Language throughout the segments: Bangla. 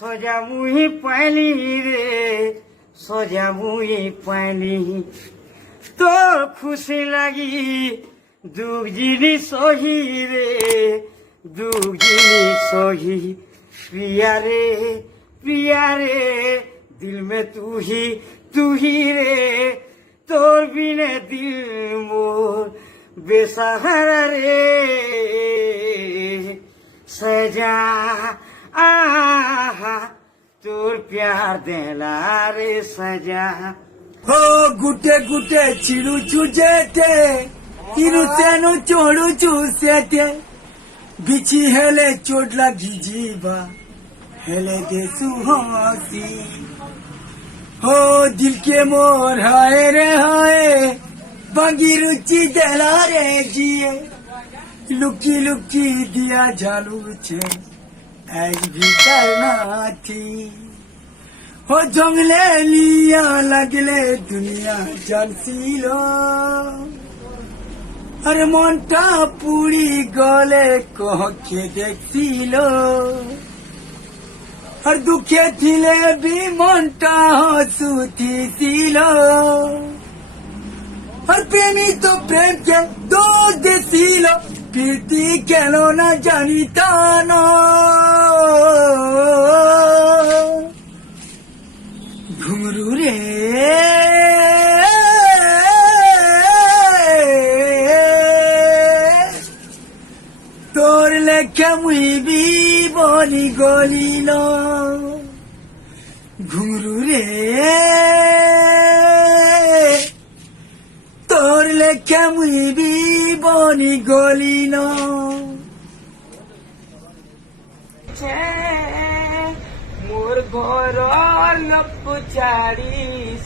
সজা মুহি পাইলি রে সজা মুহি পাইলি তোর খুশি লাগি দুঃখ জিনিস সহি রে দুঃখ জিনিস সহি প্রিয়া রে দিল মে তু হি রে তোর বিনে দিল মোর বেসাহারা রে सजा आहा তোর प्यार देला रे सजा हो गुटे गुटे चिड़ुचु जेते तिरु तेनु चोड़ुचु सेते बिछी हेले चोट लगी जीवा हेले देसु हसी हो दिल के मोर हाय रे हाय बंगी रुचि देला रे जिए लुकी लुकी दिया झालू छे ऐज भी करना थी हो जंगले लिया लगले दुनिया जानसीलो अरे मोन्टा पूरी गले कह के देखसीलो हर दुखे थिले भी मोन्टा हंसुथी सीलो हर प्रेमी तो प्रेम के दो देसीलो प्रीति केलो न जानिता नो घुंगरू रे तोर लेखे मुई भी बनी गली लो घुंगरू रे তোর লেখা মুই বি বনি গলি ন মোর ঘর লোক ছাড়ি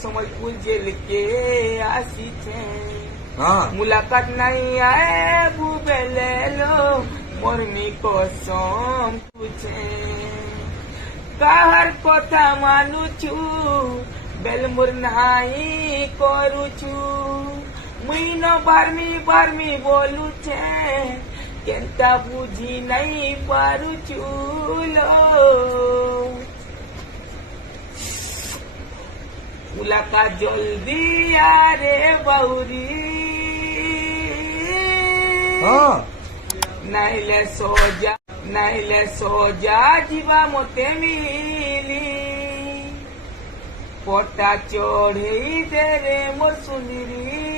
সময়পুর জেলকে আসিছে মুলাকাত নাই আয়ে বুবেলে লো মরনি কসম তুছে কাহার কথা মানুছু বেল মোর নাই করুছু মুই ন বারমি বলুছে কেনটা বুঝি নাই পারুছু লো মুলাকাত জলদি আরে বাউরি নাইলে সোজা ଯିବା ମତେ ମିଲି ପଟା ଚଢେଇ ଦେରେ ମୋର ସୁନିରି